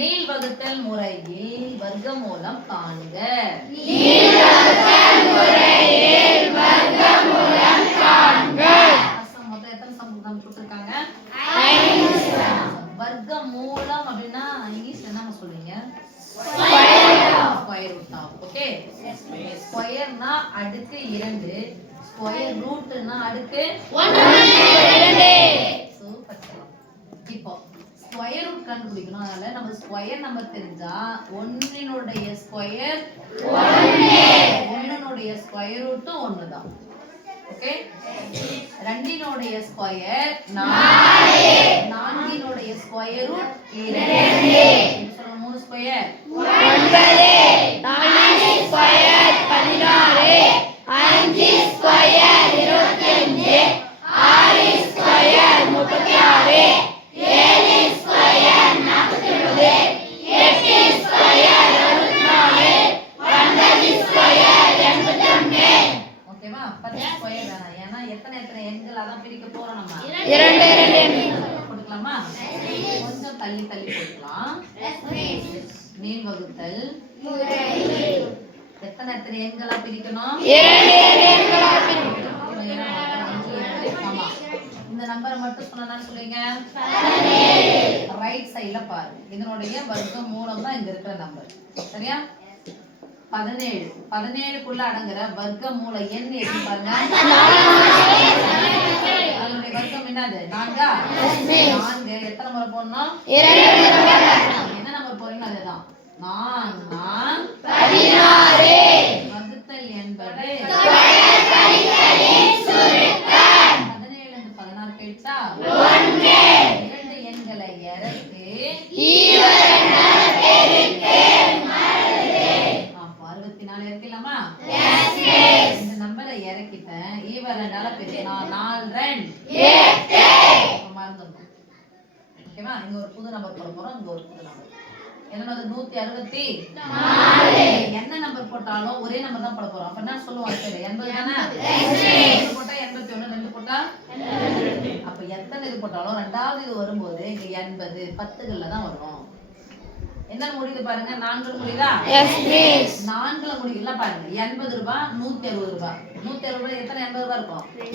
நீள் வகுத்தல் முறையில் வர்க்கமூலம் காண்க. மொத்தம் எத்தனை சம் கொடுத்துருக்காங்க? வர்க்கமூலம் அப்படின்னா இங்கிலீஷ்ல என்ன சொல்றீங்க? ஸ்கொயர் ரூட் தான். ஓகே, ஸ்கொயர்னா அடுக்கு 2, ஸ்கொயர் ரூட்னா அடுக்கு 1. சூப்பர். இப்போ ஸ்கொயர் ரூட் கண்டுபிடிக்கணும். அதனால நம்ம ஸ்கொயர் நம்பர் தெரிஞ்சா 1னுடைய ஸ்கொயர் 1னுடைய ஸ்கொயர் ரூட் 1 தான். ஓகே, 2னுடைய ஸ்கொயர் 4, 4னுடைய ஸ்கொயர் ரூட் 2. சொல்லுங்க, 3 square 9, 4 square 16, 5 square 25, 6 square 36, 7 square 49, 8 square 64, 9 square 81. ஓகேவா? 10 ஸ்கொயர் வேணாம். ஏன்னா எத்தனை எண்கள் அதான் பிரிக்க போறோம் நம்ம. 2 போட்டுக்கலாமா? கொஞ்சம் தள்ளி போட்டுக்கலாம். நீள் வகுத்தல் எத்தனை எண்களா பிரிக்கணும்? 2 எண்களா பிரிக்கணும். ஆமா, இந்த நம்பரை மட்டும் சொன்னா சொல்லுங்க. ரைட் சைடுல பாருங்க, இதனுடைய வர்க்க மூலம் தான் இங்க இருக்கிற நம்பர். சரியா? 17க்குள்ள அடங்குற வர்க்க மூல எண் எது பாருங்க. அதனுடைய வர்க்கம் என்னது? 4. 4 எத்தனை முறை போடணும்? 2. என்ன நம்பர் போறீங்க? அதுதான் 4 16. வகுத்தல் என்பது 17 இருந்து 16 கழிச்சா 1. 2 எண்களை இறக்கி 64 இறக்கலாமா? இந்த நம்பரை இறக்கிட்டேன். ஈவரண்டால பெருக்கினா 4 2 8. மறந்துடணும். ஓகேவா? இங்க ஒரு புது நம்பர் போட போறோம். இங்க ஒரு புது நம்பர். என்னது? 164. என்ன நம்பர் போட்டாலும் ஒரே நம்பர் தான் போட போறோம். அப்ப என்ன சொல்லுவோம்? 80 தானே? 1 போட்டா 81, 2 போட்டா 82. அப்ப எத்தனை இது போட்டாலும் ரெண்டாவது இது வரும்போது இங்க 80 10கள்ல தான் வரும். என்ன முடியுது பாருங்க? 4 முடியுதா? Yes please. 4ல முடியல பாருங்க. 80 ரூபாய் 160 ரூபாய். 160 ரூபாய் எத்தனை 80 ரூபாய் இருக்கும்? 2.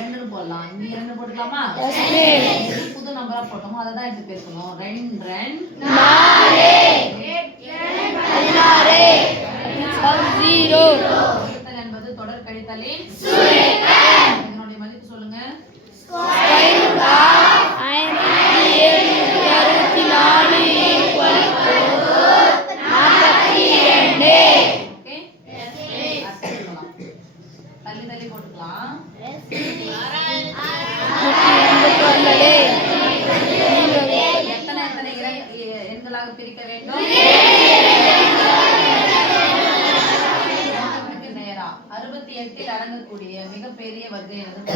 2 போடலாம். இங்க 2 போட்டுக்கலாமா? Yes please. எது புது நம்பரா போட்டோமோ அதை தான் எடுத்து பெருக்கணும். 2 2 4 8 16 0 என்பது தொடர் கழித்தலின் சுருக்கம். இதனுடைய மதிப்பு சொல்லுங்க. Square root of 564 equal to 42. Okay, தள்ளி போட்டுக்கலாம். எத்தனை எண்களாக பிரிக்க வேண்டும்? நேரா 68 அடங்கக்கூடிய மிகப்பெரிய வர்க்கம் என்னது?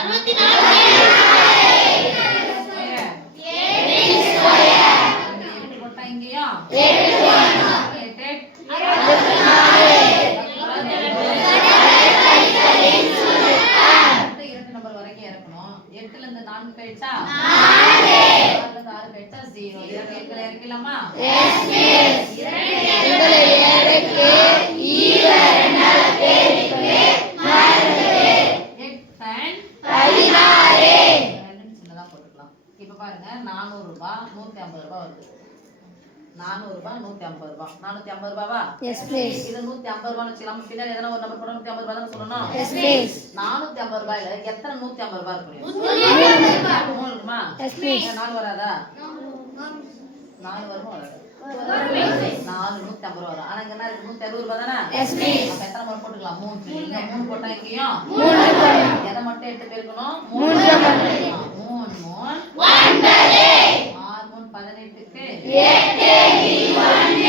64 போட்டா இங்கேயும் 2 நம்பர் வரைக்கும் இறக்கணும். 8ல இருந்து 4 கழிச்சா 4, 4ல இருந்து 6 கழிச்சா 0. எண்களை இறக்கலாமா? Yes miss. எண்களை இறக்கி ஈவரண்டால பெருக்கி மறந்து 8 16 ரெண்டு சின்னதா போட்டுக்கலாம். இப்ப பாருங்க, 400 ரூபாய் 150 ரூபாய் வருது. 400 ரூபாய் 150 ரூபாய் 450 ரூபாவா? Yes please. இது 150 ரூபாய் வச்சுக்கலாம். பின்னாடி எதனா ஒரு நம்பர் போட 150 ரூபாய் தான் சொல்லணும். Yes please. 450 ரூபாயில எத்தனை 150 ரூபாய் இருக்கும்? 3 இருக்குமா? Yes please. 4 வராதா? 4 வருமா? வராது. 4 150 ரூபாய் வரும். ஆனா இங்க என்ன இருக்கு? 160 ரூபாய் தானே? Yes please. அப்ப எத்தனை முறை போட்டுக்கலாம்? 3. இங்க 3 போட்டா இங்கேயும் 3 போடணும். எதை மட்டும் எடுத்து பெருக்கணும்? 3 மட்டும். 3 3 9 6 3 18க்கு 8 1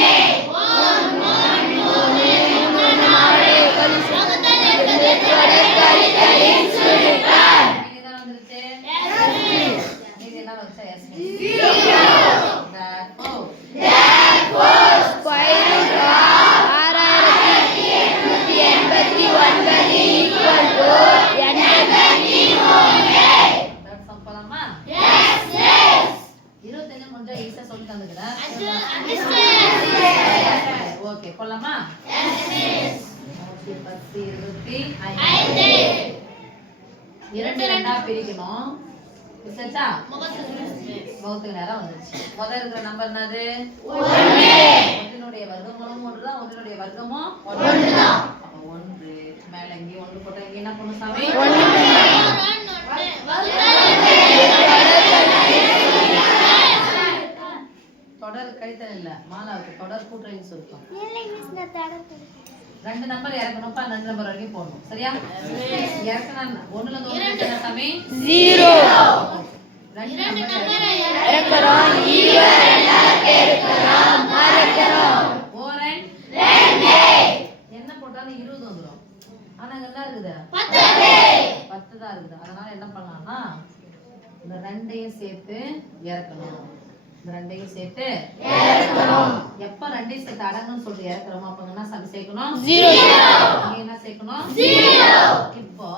25 ஈஸியா சொல்லி தந்துக்கிறேன். ஓகே போலாமா? 10 25 2 2 பிரிக்கணும். புரிஞ்சுச்சா? முகத்துக்கு நேரம் வந்துச்சு. முதல்ல இருக்கிற நம்பர் என்னது? 1. ஒன்றினுடைய வர்க்கமூலம் 1 தான். ஒன்றினுடைய வர்க்கமும் 1 தான். அப்ப 1 மேல இங்க 1 போட்டா இங்க என்ன பண்ணும் சாமி? 1 தொடர் கழித்தல் இல்ல மாலாவுக்கு தொடர் கூட்டல்னு சொல்றோம். ரெண்டு நம்பர் இறக்கணும். 12 நம்பர் வரைக்கும் போடணும். சரியா? இறக்கணும். 1ல இருந்து 1 என்ன சாமி? 0. ரெண்டு நம்பர் இறக்குறோம். ஈவரண்டால பெருக்குறோம். மறக்குறோம். ஓரன் 2. என்ன போட்டாலும் 20 வந்துரும். ஆனா இங்க என்ன இருக்குது? 10 தான் இருக்குது. அதனால என்ன பண்ணலாம்னா இந்த ரெண்டையும் சேர்த்து இறக்கணும். இந்த ரெண்டையும் சேர்த்து இறக்கணும். எப்ப ரெண்டையும் சேர்த்து அடங்கணும்னு சொல்லிட்டு இறக்குறோமோ அப்ப என்ன சாமி சேர்க்கணும்? 0. இங்க என்ன சேர்க்கணும்? 0. இப்போ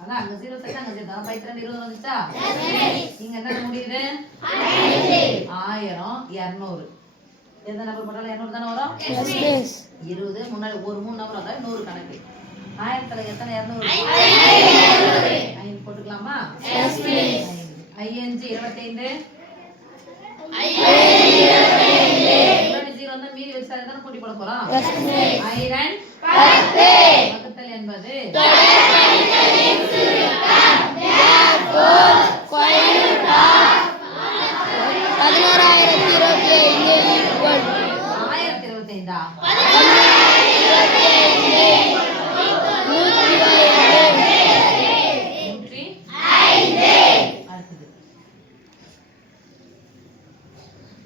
அதான் அங்க 0 சேர்த்து அங்க சேர்த்து அதான் 12 20 வந்துச்சா? இங்க என்ன முடியுது? 1000 200. எந்த நம்பர் போட்டாலும் 200 தானே வரும்? 20 முன்னாடி ஒரு 3 நம்பர் வந்தா 100 கணக்கு. 1000ல எத்தனை 200? 5 போட்டுக்கலாமா? 5 25 0 வந்து மீதி வச்சு அதை தானே கூட்டி போட போறோம். 10 வகுத்தல் என்பது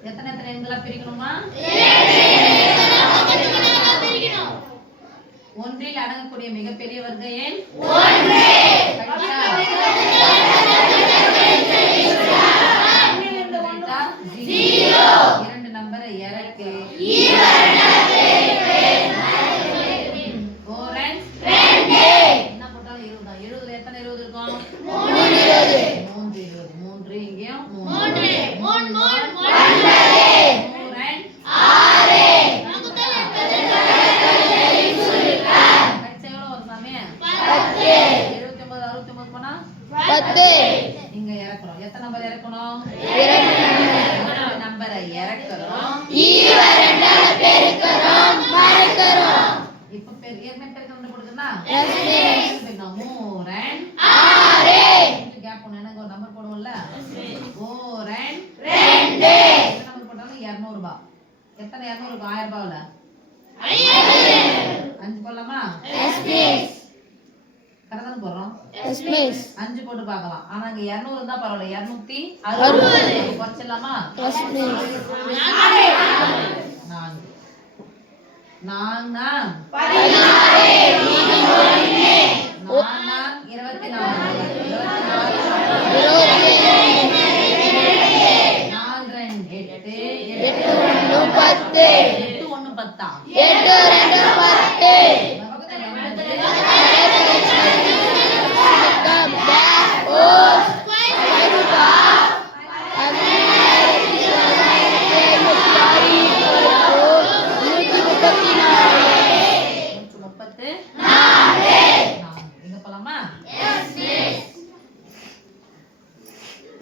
எத்தனை எத்தனை எண்களா பிரிக்கணுமா? ஒன்றில் அடங்கக்கூடிய மிகப்பெரிய வர்க்க எண் 1. இரண்டு நம்பரை இறக்கு. என்ன போட்டாலும் 20 தான். 70 எத்தனை 20 இருக்கும்? 3 20. 3 இங்கேயும் 3. 10 இங்க இறக்குறோம். எத்தனை நம்பர் இறக்கணும்? 2 நம்பரை இறக்குறோம். ஈவரண்டால பெருக்குறோம். மறக்குறோம். இப்போ ஏற்கனவே பெருக்கணும் போடுறதுனா 3 6 கேப் ஒண்ணு எனக்கு ஒரு நம்பர் போடுவோம்ல. 4 2 என்ன நம்பர் போட்டாலும் 200 ரூபாய். எத்தனை 200 இருக்கும்? 1000 ரூபாய்ல 5 போடலாமா? கரெக்டான போறோம். 5 போட்டு பார்க்கலாம். ஆனா இங்க 200 இருந்தா பரவாயில்லை. 260 குறைச்சிடலாமா? 4 4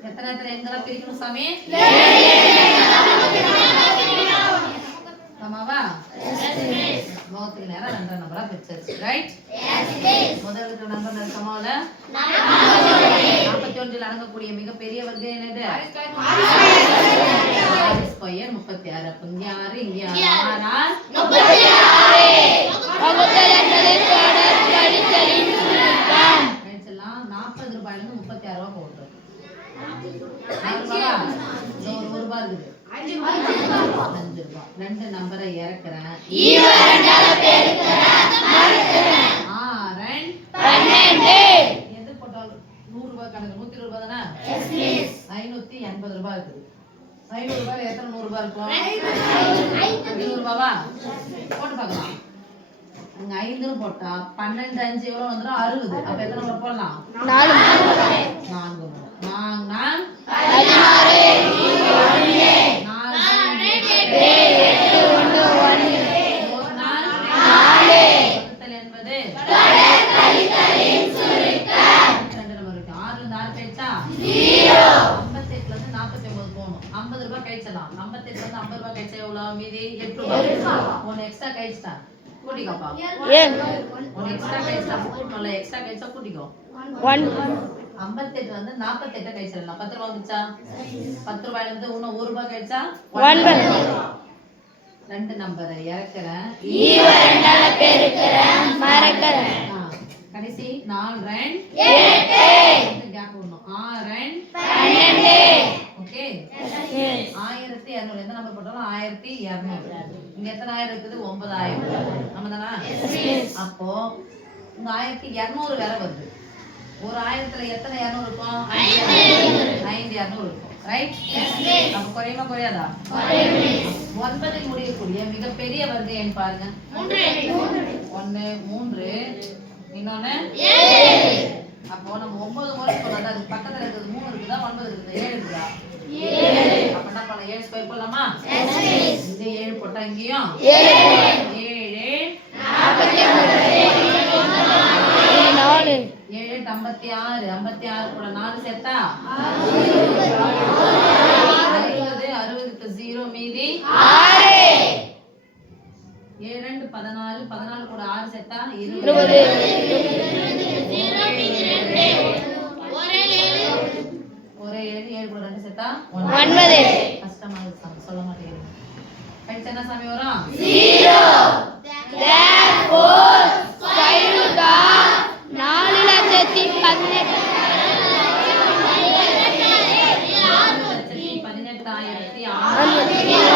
எத்தனை எத்தனை எண்களா பிரிக்கணும் சாமி? ஆமாவா? முகத்துக்கு நேரா 2 நம்பரா பிரிச்சாச்சு. ரைட்? முதல்ல இருக்கிற நம்பர் சமாவுல 41 அடங்கக்கூடிய மிகப்பெரிய வர்க்கம் என்னது? ஸ்கொயர் 36. அப்ப இங்க 6 இங்க 6 40 ரூபாயில இருந்து 36 ரூபாய் போட்டுரும். 1 ரூபாய் இருக்குது. 5 ரூபாய். 2 நம்பரை இறக்குறேன். 12 எது போட்டாலும் 100 ரூபாய் கணக்கு. 120 ரூபாய் தானே? 580 ரூபாய் இருக்குது. 500 ரூபாயில எத்தனை 100 ரூபாய் இருக்கும்? 500 ரூபாவா? போட்டு பார்க்கலாம். அங்க 5ன்னு போட்டா 12 5 எவ்வளவு வந்துரும்? 60. அப்ப எத்தனை நம்பர் போடலாம்? 4 4 4 16 50 ரூபாய் கழிச்சலாம். 58 வந்து 50 ரூபாய் கழிச்சா எவ்வளவு? மீதி 8 ரூபாய். ஒன்னு எக்ஸ்ட்ரா கழிச்சிட்டா. கூட்டிக்கோப்பா. ஒன்னு எக்ஸ்ட்ரா கழிச்சா கூட்டணும்ல. எக்ஸ்ட்ரா கழிச்சா கூட்டிக்கோ. 58 வந்து 48 கழிச்சிடலாம். 10 ரூபாய் வந்துச்சா? 10 ரூபாயில இருந்து இன்னும் 1 ரூபாய் கழிச்சா 9. ரெண்டு நம்பரை இறக்குறேன். ஈவரண்டால பெருக்குறேன் மறக்கறேன். கடைசி 4 ரெண்ட் 8. கேப் விடணும். 6 ரெண்ட் 12. ஓகே. 1200 எந்த நம்பர் போட்டாலும் 1200. இங்க எத்தனை ஆயிரம் இருக்குது? 9000. நம்ம தானா? அப்போ இந்த 1200 வேற வருது. ஒரு 1000த்துல எத்தனை 200 இருக்கும்? 5200 இருக்கும். ரைட்? அப்ப குறையுமா குறையாதா? 9 முடியக்கூடிய மிகப்பெரிய வர்க்க எண் பாருங்க. 1 3 இன்னொன்னு 7. அப்போ நம்ம 9 முறை சொல்றதா அது பக்கத்துல இருக்குது 3 இருக்குதா 9 இருக்குதா 7 இருக்குதா 7. அப்ப என்ன பண்ணலாம்? 7 ஸ்கொயர் போடலாமா? இந்த 7 போட்டா இங்கேயும் 7 7 46 7 56 56 கூட 4 சேர்த்தா 60 60க்கு 0 மீதி 6. 7 2 14 14 கூட 6 சேர்த்தா 20 0 மீதி 2 ஒரே 7 7 கூட 2 சேர்த்தா 9. கஷ்டமான சொல்ல மாட்டேங்குது. கழிச்சா என்ன சாமி வரும்? 0. therefore square root of 4,18,18,600